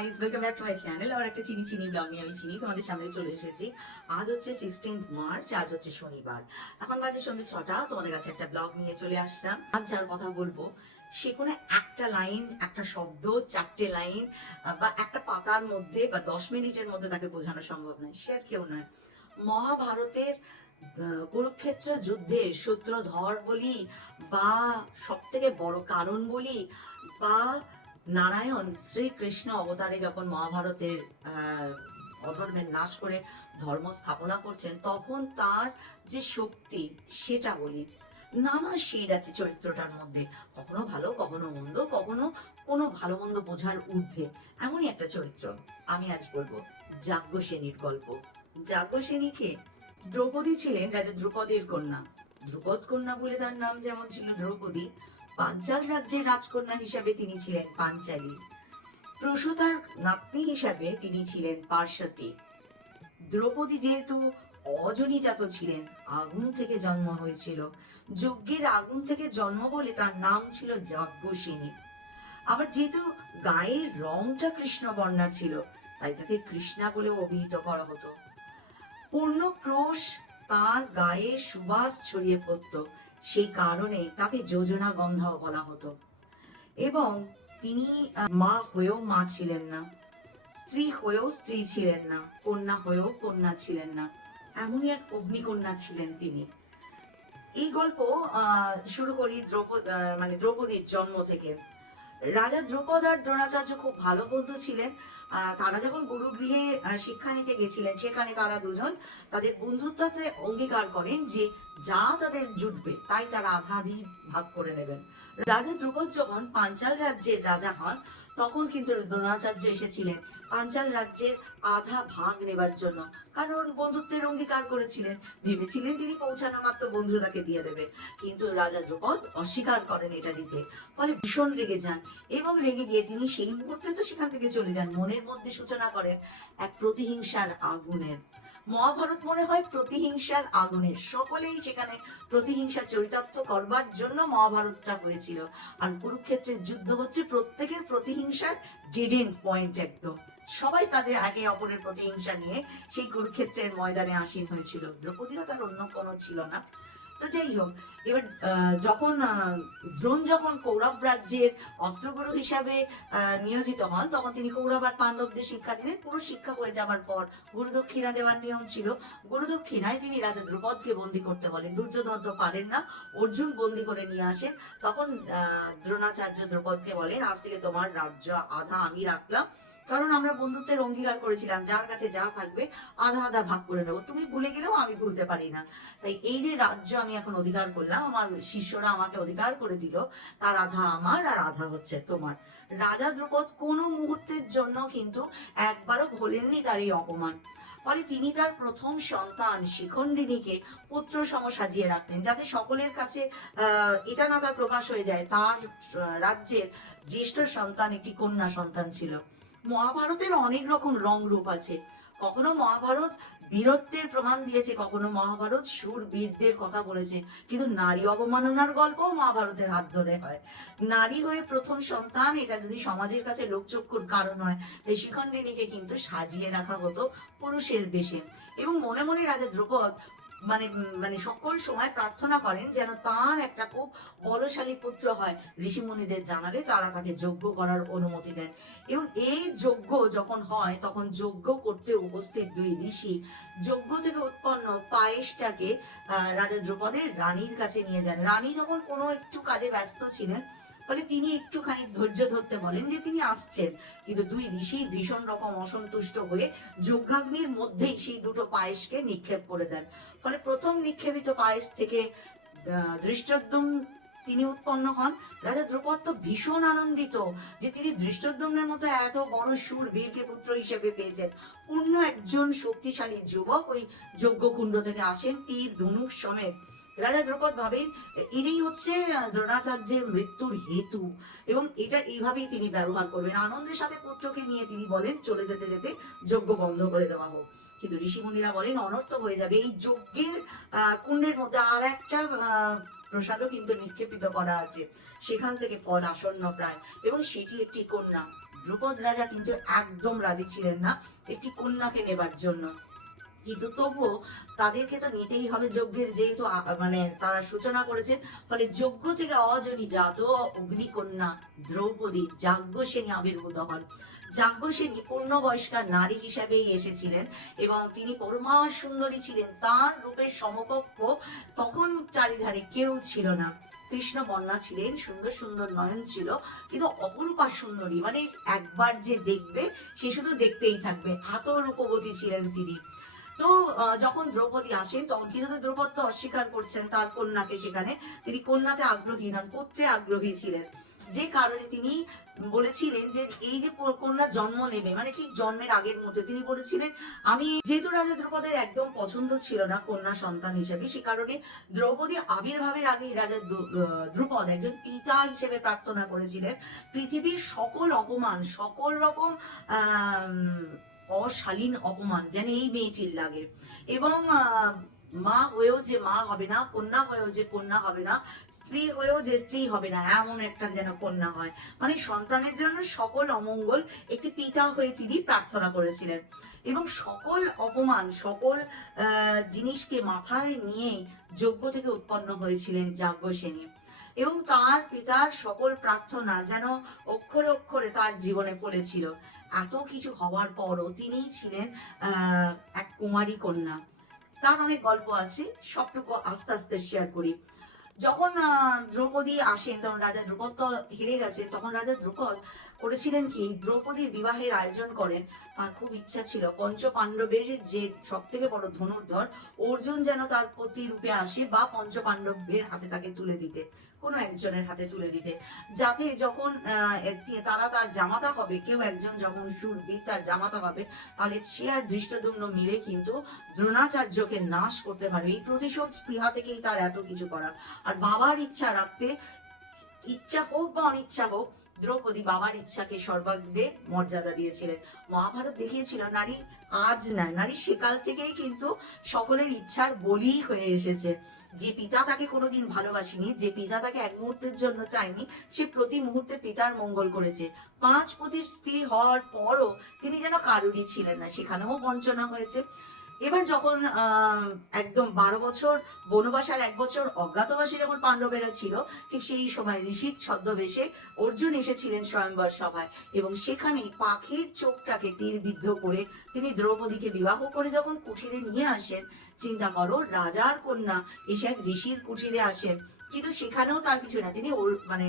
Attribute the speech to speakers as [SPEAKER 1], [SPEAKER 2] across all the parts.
[SPEAKER 1] Guys welcome back to my channel আর একটা চিনি চিনি ব্লগ নিয়ে আমি চিনি, তোমাদের সামনে চলে এসেছি। আজ হচ্ছে সিক্সটিন মার্চ আজ হচ্ছে শনিবার। এখন বাজে সন্ধ্যে ছটা, তোমাদের কাছে একটা ব্লগ নিয়ে চলে আসলাম। আজ যার কথা বলব, সে কোনো একটা লাইন, একটা শব্দ, চারটে লাইন, বা একটা পাতার মধ্যে বা দশ মিনিটের মধ্যে তাকে বোঝানো সম্ভব নয়, সে আর কেউ নয়। মহাভারতের কুরুক্ষেত্র যুদ্ধের সূত্রধর বলি, বা সব থেকে বড় কারণ বলি, বা নারায়ণ শ্রীকৃষ্ণ অবতারে যখন মহাভারতের অধর্মের নাশ করে ধর্ম স্থাপনা করছেন, তখন তার যে শক্তি, সেটা বলি। নানা শেড আছে চরিত্রটার মধ্যে। কখনো ভালো, কখনো মন্দ, কখনো কোনো ভালো মন্দ বোঝার ঊর্ধ্বে। এমনই একটা চরিত্র। আমি আজ বলব, যাজ্ঞসেনীর গল্প। যাজ্ঞসেনীকে দ্রৌপদী ছিলেন রাজা দ্রুপদের কন্যা। দ্রুপদ কন্যা বলে তার নাম যেমন ছিল দ্রৌপদী পাঞ্চাল রাজ্যের রাজকন্যা হিসাবে তিনি ছিলেন পাঞ্চালী। প্রসূতার নাতনি হিসাবে তিনি ছিলেন পার্শ্বতী। দ্রৌপদী যেহেতু অজনীজাত ছিলেন, আগুন থেকে জন্ম হয়েছিল। যজ্ঞের আগুন থেকে জন্ম বলে তার নাম ছিল যজ্ঞসেনী। আবার যেহেতু গায়ের রংটা কৃষ্ণবর্ণা ছিল, তাই তাকে কৃষ্ণা বলে অভিহিত করা হতো। পূর্ণ ক্রোশ তার গায়ে সুবাস ছড়িয়ে পড়ত। সেই কারণে তাকে যোজনা গন্ধাও বলা হতো। এবং তিনি মা হয়েও মা ছিলেন না, স্ত্রী হয়েও স্ত্রী ছিলেন না, কন্যা হয়েও কন্যা ছিলেন না, এমনই এক অগ্নিকন্যা ছিলেন তিনি। এই গল্প শুরু করি দ্রৌপদ মানে দ্রৌপদীর জন্ম থেকে। রাজা দ্রৌপদ আর দ্রোণাচার্য খুব ভালো বন্ধু ছিলেন। তারা যখন গুরুগৃহে শিক্ষা নিতে গেছিলেন, সেখানে তারা দুজন তাদের বন্ধুত্বতে অঙ্গীকার করেন যে যা তাদের জুটবে, তাই তারা আধা আধি ভাগ করে নেবেন। রাজা দ্রুপদ যখন পাঞ্চাল রাজ্যের রাজা হন, তখন কিন্তু দ্রোণাচার্য এসেছিলেন। পাঞ্চাল রাজ্যের আধা ভাগ নেবার জন্য, কারণ বন্ধুত্বের অঙ্গীকার করেছিলেন। ভেবেছিলেন তিনি পৌঁছানো মাত্র বন্ধু তাকে দিয়ে দেবে কিন্তু রাজা দ্রুপদ অস্বীকার করেন এটা দিতে, ফলে ভীষণ রেগে যান এবং রেগে গিয়ে তিনি সেই মুহূর্তে তো সেখান থেকে চলে যান। মনের মধ্যে সূচনা করেন এক প্রতিহিংসার আগুনের। মহাভারত মনে হয় প্রতিহিংসার আগুনের। সকলেই সেখানে প্রতিহিংসা চরিতার্থ করবার জন্য মহাভারতটা হয়েছিল। আর কুরুক্ষেত্রের যুদ্ধ হচ্ছে প্রত্যেকের প্রতিহিংসার ডেড পয়েন্ট একদম। সবাই তাদের আগে অপরের প্রতিহিংসা নিয়ে সেই কুরুক্ষেত্রের ময়দানে আসীন হয়েছিল। দ্রৌপদীও তার অন্য কোনো ছিল না। তো যাই হোক, এবার যখন দ্রোণ যখন কৌরব রাজ্যের অস্ত্রগুরু হিসাবে নিয়োজিত হন, তখন তিনি কৌরব আর পাণ্ডবদের শিক্ষা দিলেন। পুরো শিক্ষা হয়ে যাওয়ার পর গুরুদক্ষিণা দেওয়ার নিয়ম ছিল। গুরুদক্ষিণায় তিনি রাজা দ্রুপদকে বন্দি করতে বলেন। দুর্যোধন তো পারেন না, অর্জুন বন্দি করে নিয়ে আসেন। তখন দ্রোণাচার্য দ্রৌপদকে বলেন, আজ থেকে তোমার রাজ্য আধা আমি রাখলাম। কারণ আমরা বন্ধুত্বের অঙ্গীকার করেছিলাম, যার কাছে যা থাকবে আধা আধা ভাগ করে নেব। তুমি ভুলে গেলেও আমি ভুলতে পারি না। তাই এই যে রাজ্য আমি এখন অধিকার করলাম, আমার শিষ্যরা আমাকে অধিকার করে দিল, তার আধা আমার আর আধা হচ্ছে তোমার। রাজা দ্রুপদ কোনো মুহূর্তের জন্য কিন্তু একবারও ভোলেননি তার এই অপমান। ফলে তিনি তার প্রথম সন্তান শিখণ্ডিনীকে পুত্র সম সাজিয়ে রাখতেন, যাতে সকলের কাছে এটা না তার প্রকাশ হয়ে যায়, তার রাজ্যের জ্যেষ্ঠ সন্তান একটি কন্যা সন্তান ছিল। মহাভারতের অনেক রকম রং রূপ আছে। কখনো মহাভারত বীরত্বের প্রমাণ দিয়েছে, কখনো মহাভারত সুর বীরদের কথা বলেছে। কিন্তু নারী অবমাননার গল্পও মহাভারতের হাত ধরে হয়। নারী হয়ে প্রথম সন্তান, এটা যদি সমাজের কাছে লোকচক্ষুর কারণ হয়, তাই শিখণ্ডিনীকে কিন্তু সাজিয়ে রাখা হতো পুরুষের বেশে। এবং মনে মনে রাজা দ্রৌপদ মানে মানে সকল সময় প্রার্থনা করেন যেন তার একটা খুব বলশালী পুত্র হয়। ঋষিমুনিদের জানালে তারা তাকে যজ্ঞ করার অনুমতি দেন। এবং এই যজ্ঞ যখন হয়, তখন যজ্ঞ করতে উপস্থিত দুই ঋষি যজ্ঞ থেকে উৎপন্ন পায়েসটাকে রাজা দ্রৌপদের রানীর কাছে নিয়ে যান। রানী যখন কোনো একটু কাজে ব্যস্ত ছিলেন ফলে তিনি একটুখানি ধৈর্য ধরতে বলেন যে তিনি আসছেন। কিন্তু দুই ঋষি ভীষণ রকম অসন্তুষ্ট হয়ে যজ্ঞাগ্নির মধ্যেই সেই দুটো পায়েসকে নিক্ষেপ করে দেন। ফলে প্রথম নিক্ষেপিত পায়েস থেকে আহ, ধৃষ্টদ্যুম তিনি উৎপন্ন হন। রাজা দ্রৌপদ তো ভীষণ আনন্দিত যে তিনি ধৃষ্টদ্যুম্নের মতো এত বড় সুর বীরকে পুত্র হিসেবে পেয়েছেন। অন্য একজন শক্তিশালী যুবক ওই যজ্ঞকুণ্ড থেকে আসেন তীর ধনুক সমেত। রাজা দ্রৌপদ ভাবেন, ইনি হচ্ছে দ্রোণাচার্যের মৃত্যুর হেতু এবং এটা এইভাবেই তিনি ব্যবহার করবেন। আনন্দের সাথে পুত্রকে নিয়ে তিনি বলেন, চলে যেতে যেতে যজ্ঞ বন্ধ করে দেওয়া হোক। কিন্তু ঋষিমুনিরা বলেন অনর্থ হয়ে যাবে। এই যজ্ঞের কুণ্ডের মধ্যে আর একটা প্রসাদও কিন্তু নিক্ষেপিত করা আছে। সেখান থেকে ফল আসন্ন প্রায়। এবং সেটি একটি কন্যা। দ্রুপদ রাজা কিন্তু একদম রাজি ছিলেন না একটি কন্যাকে নেবার জন্য। কিন্তু তবুও তাদেরকে তো নিতেই হবে যজ্ঞের যেহেতু মানে তারা সূচনা করেছেন, ফলে যজ্ঞ থেকে অজনী জাত অগ্নিকন্যা দ্রৌপদী যাজ্ঞসেনী আবির্ভূত হন। যাজ্ঞসেনী পূর্ণবয়স্কা নারী হিসাবেই এসেছিলেন এবং তিনি পরমা সুন্দরী ছিলেন। তার রূপের সমকক্ষ তখন চারিধারে কেউ ছিল না। কৃষ্ণ বন্যা ছিলেন, সুন্দর সুন্দর নয়ন ছিল, কিন্তু অপরূপা সুন্দরী। মানে একবার যে দেখবে, সে শুধু দেখতেই থাকবে। এত রূপবতী ছিলেন তিনি। তো যখন দ্রৌপদী আসেন তখন কিন্তু দ্রৌপদ তো অস্বীকার করছেন তার কন্যাকে সেখানে। তিনি কন্যাতে আগ্রহী নন পুত্রে আগ্রহী ছিলেন। যে কারণে তিনি বলেছিলেন যে এই যে কন্যা জন্ম নেবে মানে ঠিক জন্মের আগের মধ্যে তিনি বলেছিলেন আমি যেহেতু রাজা দ্রৌপদের একদম পছন্দ ছিল না কন্যা সন্তান হিসেবে সে কারণে দ্রৌপদী আবির্ভাবের আগেই রাজা আহ, দ্রুপদ একজন পিতা হিসেবে প্রার্থনা করেছিলেন। পৃথিবীর সকল অপমান সকল রকম আম, অশালীন অপমান যেন এই মেয়েটির লাগে। এবং মা হয়েও যে মা হবে না, কন্যা হয়েও যে কন্যা হবে না, স্ত্রী হয়েও যে স্ত্রী হবে না, এমন একটা যেন কন্যা হয়। মানে সন্তানের জন্য সকল অমঙ্গল একটি পিতা হয়ে তিনি প্রার্থনা করেছিলেন। এবং সকল অপমান, সকল জিনিসকে মাথায় নিয়েই যজ্ঞ থেকে উৎপন্ন হয়েছিলেন যাজ্ঞসেনী। এবং তার পিতার সকল প্রার্থনা যেন অক্ষরে অক্ষরে তার জীবনে ফলেছিল এত কিছু হওয়ার পরও তিনিই ছিলেন এক কুমারী কন্যা। তার অনেক গল্প আছে, সবটুকু আস্তে আস্তে শেয়ার করি। যখন দ্রৌপদী আসেন, তখন রাজা দ্রৌপদ তো হেরে গেছেন, তখন রাজা দ্রৌপদ করেছিলেন কি দ্রৌপদী বিবাহের আয়োজন করেন। তার খুব ইচ্ছা ছিল পঞ্চ পাণ্ডবের যে সব থেকে বড় ধনুর্ধর, অর্জুন যেন তার প্রতি রূপে আসে বা পঞ্চ পাণ্ডবের হাতে তাকে তুলে দিতে। কোনো একজনের হাতে তুলে দিতে। যাতে যখন তারা তার জামাতা হবে, কেউ একজন যখন সুরবীর তার জামাতা হবে, তাহলে সে আর দৃষ্টদুগ্ন মিলে কিন্তু দ্রোণাচার্যকে নাশ করতে পারবে এই প্রতিশোধ স্পৃহা থেকেই তার এত কিছু করা। আর বাবার ইচ্ছা রাখতে, ইচ্ছা হোক বা অনিচ্ছা হোক দ্রৌপদী বাবার ইচ্ছাকে সর্বাগ্রে মর্যাদা দিয়েছিলেন। মহাভারত দেখিয়েছিল, নারী আজ না নারী সেকাল থেকেই কিন্তু সকলের ইচ্ছার বলি হয়ে এসেছে। যে পিতা তাকে কোনোদিন ভালোবাসেনি, যে পিতা তাকে এক মুহূর্তের জন্য চায়নি, সে প্রতি মুহূর্তে পিতার মঙ্গল করেছে। পাঁচ পতির স্ত্রী হওয়ার পরও তিনি যেন কারুরই ছিলেন না, সেখানেও বঞ্চনা হয়েছে। এবার যখন একদম বারো বছর বনবাস আর এক বছর অজ্ঞাতবাসী যখন পাণ্ডবেরা ছিল, ঠিক সেই সময় ঋষির ছদ্মবেশে অর্জুন এসেছিলেন স্বয়ংবর সভায় এবং সেখানেই পাখির চোখটাকে তীরবিদ্ধ করে তিনি দ্রৌপদীকে বিবাহ করে যখন কুঠিরে নিয়ে আসেন, চিন্তা করো, রাজার কন্যা এসে এক ঋষির কুঠিরে আসেন। কিন্তু সেখানেও তার কিছু না। তিনি মানে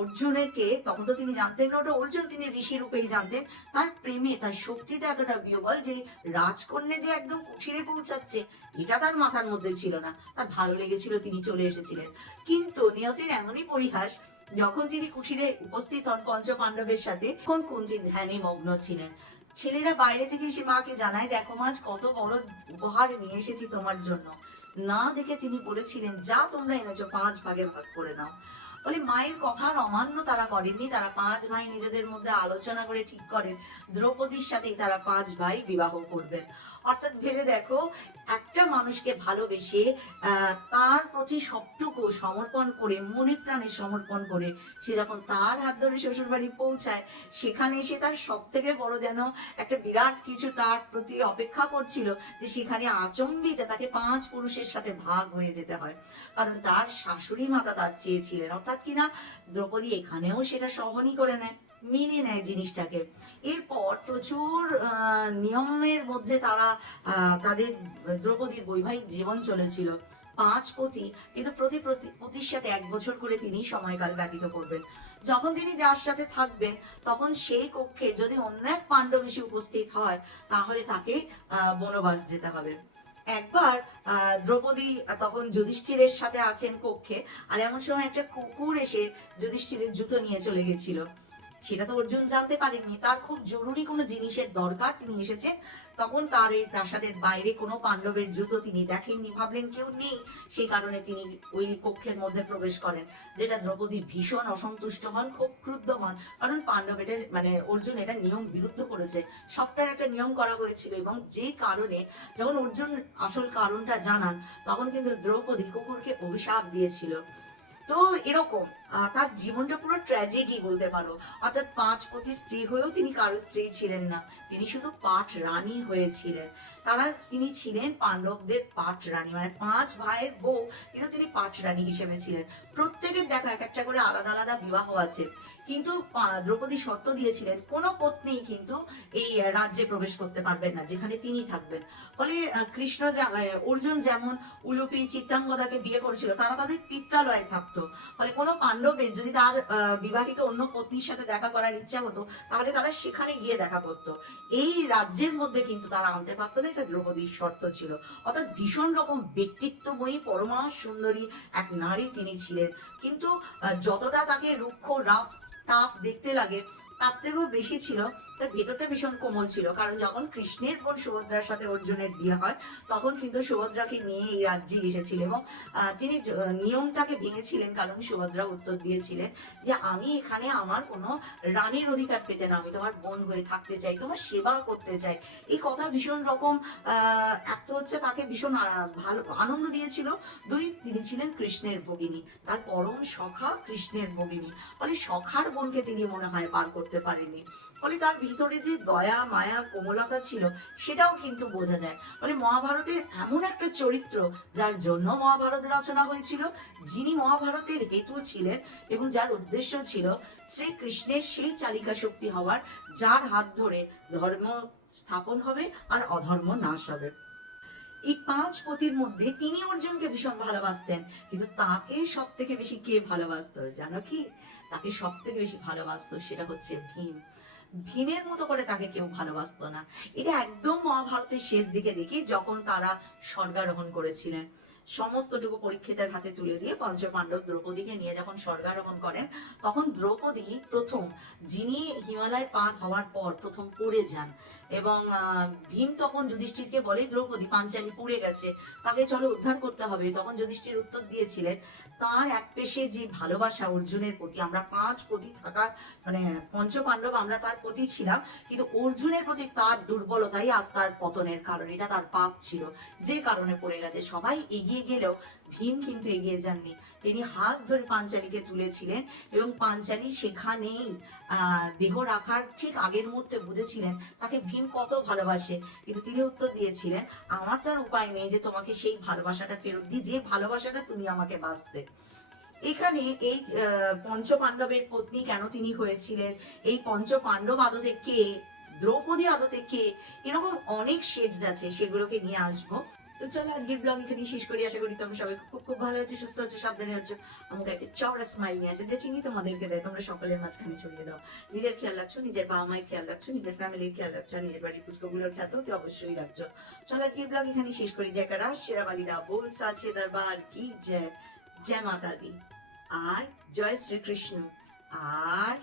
[SPEAKER 1] অর্জুনেরকে তখন তো তিনি জানতেন না ওটা, অর্জুন তিনি ঋষি রূপেই জানতেন। তার প্রেমে, তার শক্তিতে এতটা বিহবল যে রাজকন্যা যে একদম কুঠিরে পৌঁছাচ্ছে, এটা তার মাথার মধ্যে ছিল না। তার ভালো লেগেছিল তিনি চলে এসেছিলেন। কিন্তু নিয়তির এমনই পরিহাস, যখন তিনি কুঠিরে উপস্থিত হন পঞ্চ পাণ্ডবের সাথে, তখন কুন্তি ধ্যানে মগ্ন ছিলেন। ছেলেরা বাইরে থেকে এসে মাকে জানায়, দেখো মাছ কত বড় উপহার নিয়ে এসেছি তোমার জন্য। না দেখে তিনি বলেছিলেন যা তোমরা এনেছো পাঁচ ভাগে ভাগ করে নাও। বলে মায়ের কথার অমান্য তারা করেননি। তারা পাঁচ ভাই নিজেদের মধ্যে আলোচনা করে ঠিক করেন। দ্রৌপদীর সাথেই তারা পাঁচ ভাই বিবাহ করবেন। অর্থাৎ ভেবে দেখো, একটা মানুষকে ভালোবেসে তার প্রতি সবটুকু সমর্পণ করে, মনে প্রাণে সমর্পণ করে, সে যখন তার হাত ধরে শ্বশুর বাড়ি পৌঁছায়, সেখানে এসে তার সব থেকে বড় যেন একটা বিরাট কিছু তার প্রতি অপেক্ষা করছিল যে সেখানে আচম্বিতে তাকে পাঁচ পুরুষের সাথে ভাগ হয়ে যেতে হয়। কারণ তার শাশুড়ি মাতা তার চেয়েছিলেন। অর্থাৎ কিনা, দ্রৌপদী এখানেও সেটা সহনই করে নেয়, মেনে নেয় জিনিসটাকে। এরপর প্রচুর নিয়মের মধ্যে তারা তাদের দ্রৌপদীর বৈবাহিক জীবন চলেছিল। পাঁচ পতি, কিন্তু প্রতি পতির সাথে এক বছর করে তিনি সময়কাল ব্যতীত করবেন। যখন তিনি যার সাথে থাকবেন, তখন সেই কক্ষে যদি অন্য এক পাণ্ডব এসে উপস্থিত হয়, তাহলে তাকে বনবাস যেতে হবে। একবার দ্রৌপদী তখন যুধিষ্ঠিরের সাথে আছেন কক্ষে, আর এমন সময় একটা কুকুর এসে যুধিষ্ঠিরের জুতো নিয়ে চলে গেছিল। সেটা তো অর্জুন জানতে পারেননি, তার খুব জরুরি কোনো জিনিসের দরকার, তিনি এসেছেন তখন তার এই প্রাসাদের বাইরে কোনো পাণ্ডবের জুতো তিনি দেখেননি, ভাবলেন কেউ নেই। সেই কারণে তিনি ওই কক্ষের মধ্যে প্রবেশ করেন, যেটা দ্রৌপদী ভীষণ অসন্তুষ্ট হন, খুব ক্রুদ্ধ হন। কারণ পাণ্ডব এটা মানে অর্জুন এটা নিয়ম বিরুদ্ধ করেছে। সবটার একটা নিয়ম করা হয়েছিল এবং যে কারণে যখন অর্জুন আসল কারণটা জানান, তখন কিন্তু দ্রৌপদী কুকুরকে অভিশাপ দিয়েছিল। তো এরকম তার জীবনটা পুরো ট্র্যাজেডি বলতে পারো। অর্থাৎ পাঁচ পতি স্ত্রী হয়েও তিনি কারও স্ত্রী ছিলেন না। তিনি শুধু পাঠ রানী হয়েছিলেন। তারা, তিনি ছিলেন পাণ্ডবদের পাঠ রানী। মানে পাঁচ ভাইয়ের বউ, কিন্তু তিনি পাঠ রানী হিসেবে ছিলেন। প্রত্যেকের দেখা এক একটা করে আলাদা আলাদা বিবাহ আছে। কিন্তু দ্রৌপদী শর্ত দিয়েছিলেন, কোনো পত্নী কিন্তু এই রাজ্যে প্রবেশ করতে পারবেন না, যেখানে তিনি থাকবেন। ফলে কৃষ্ণ অর্জুন যেমন উলুপি চিত্তাঙ্গদাকে বিয়ে করেছিল, তারা তাদের পিত্রালয়ে থাকতো। ফলে কোনো পাণ্ডবের যদি তার বিবাহিত অন্য পত্নীর সাথে দেখা করার ইচ্ছা হতো, তাহলে তারা সেখানে গিয়ে দেখা করতো। এই রাজ্যের মধ্যে কিন্তু তারা আনতে পারতো না, এটা দ্রৌপদীর শর্ত ছিল। অর্থাৎ ভীষণ রকম ব্যক্তিত্বময়ী পরমা সুন্দরী এক নারী তিনি ছিলেন। কিন্তু যতটা তাকে রুক্ষ রাফ টাফ দেখতে লাগে তার থেকেও বেশি ছিল তার ভেতরটা ভীষণ কোমল ছিল। কারণ যখন কৃষ্ণের বোন সুভদ্রার সাথে অর্জুনের বিয়ে হয়, তখন কিন্তু সুভদ্রাকে নিয়ে এই রাজ্যে এসেছিল এবং তিনি নিয়মটাকে ভেঙেছিলেন কারণ সুভদ্রা উত্তর দিয়েছিলেন যে, আমি এখানে আমার কোনো রানীর অধিকার পেতে না। আমি তোমার বোন হয়ে থাকতে চাই, তোমার সেবা করতে চাই। এই কথা ভীষণ রকম এক তো হচ্ছে তাকে ভীষণ ভালো আনন্দ দিয়েছিল। দুই, তিনি ছিলেন কৃষ্ণের ভগিনী। তার পরম সখা কৃষ্ণের ভগিনী। ফলে সখার বোনকে তিনি মনে হয় পার করতে পারেনি ফলে তার ভিতরে যে দয়া, মায়া, কোমলতা ছিল, সেটাও কিন্তু বোঝা যায়। ফলে মহাভারতের এমন একটা চরিত্র যার জন্য মহাভারত রচনা হয়েছিল, যিনি মহাভারতের হেতু ছিলেন এবং যার উদ্দেশ্য ছিল শ্রীকৃষ্ণের সেই চালিকা শক্তি হওয়ার, যার হাত ধরে ধর্ম স্থাপন হবে আর অধর্ম নাশ হবে। এই পাঁচ পতির মধ্যে তিনি অর্জুনকে ভীষণ ভালোবাসতেন, কিন্তু তাকে সব থেকে বেশি কে ভালোবাসতো, জানো কি? তাকে সব থেকে বেশি ভালোবাসতো সেটা হচ্ছে ভীম। ভীমের মতো করে তাকে কেউ ভালোবাসত না। এটা একদম মহাভারতের শেষ দিকে দেখি, যখন তারা স্বর্গারোহণ করেছিলেন। সমস্তটুকু পরীক্ষিতের হাতে তুলে দিয়ে পঞ্চপাণ্ডব দ্রৌপদীকে নিয়ে যখন স্বর্গারোহণ করেন, তখন দ্রৌপদী প্রথম, যিনি হিমালয় পার হওয়ার পর প্রথম পড়ে যান এবং ভীম তখন যুধিষ্ঠিরকে বলে, দ্রৌপদী, পাঞ্চালি পুড়ে গেছে। তাকে চলো উদ্ধার করতে হবে। তখন যুধিষ্ঠির উত্তর দিয়েছিলেন, তার এক পেশে যে ভালোবাসা অর্জুনের প্রতি, আমরা পাঁচ প্রতি থাকার মানে পঞ্চপাণ্ডব, আমরা তার প্রতি ছিলাম, কিন্তু অর্জুনের প্রতি তার দুর্বলতাই আজ তার পতনের কারণ। এটা তার পাপ ছিল, যে কারণে পড়ে গেছে। সবাই এগিয়ে গেলেও ভীম কিন্তু এগিয়ে যাননি। তিনি হাত ধরে পাঞ্চালীকে তুলেছিলেন এবং পাঞ্চালী সেখানেই দেহ রাখার ঠিক আগের মুহূর্তে বুঝেছিলেন তাকে ভীম কত ভালোবাসে। কিন্তু তিনি উত্তর দিয়েছিলেন আমার তো আর উপায় নেই যে তোমাকে সেই ভালোবাসাটা ফেরত দিই যে ভালোবাসাটা তুমি আমাকে বাঁচতে। এখানে এই আহ, পঞ্চ পাণ্ডবের পত্নী কেন তিনি হয়েছিলেন? এই পঞ্চ পাণ্ডব আদতে কে? দ্রৌপদী আদতে কে? এরকম অনেক শেডস আছে সেগুলোকে নিয়ে আসব। তো চলো আজকের ব্লগ এখানে শেষ করি। আশা করি তোমরা সবাই খুব খুব ভালো আছো, সুস্থ আছো, সাবধানে আছো। আমাকে একটা চওড়া স্মাইল নিয়ে আছে, যে চিনি তোমাদেরকে দেয়। তোমরা সকলের মাঝখানে ছড়িয়ে দাও। নিজের খেয়াল রাখছো, নিজের বাবা মায়ের খেয়াল রাখছো, নিজের ফ্যামিলির খেয়াল রাখছো নিজের বাড়ির পুষ্পগুলোর খেয়াল তো অবশ্যই রাখছো। চলো আজকের ব্লগ এখানে শেষ করি। জয়কারা শেরাবালিদা বল সাচে দরবার কি, জয় জয় মাতা দি আর জয় শ্রীকৃষ্ণ। আর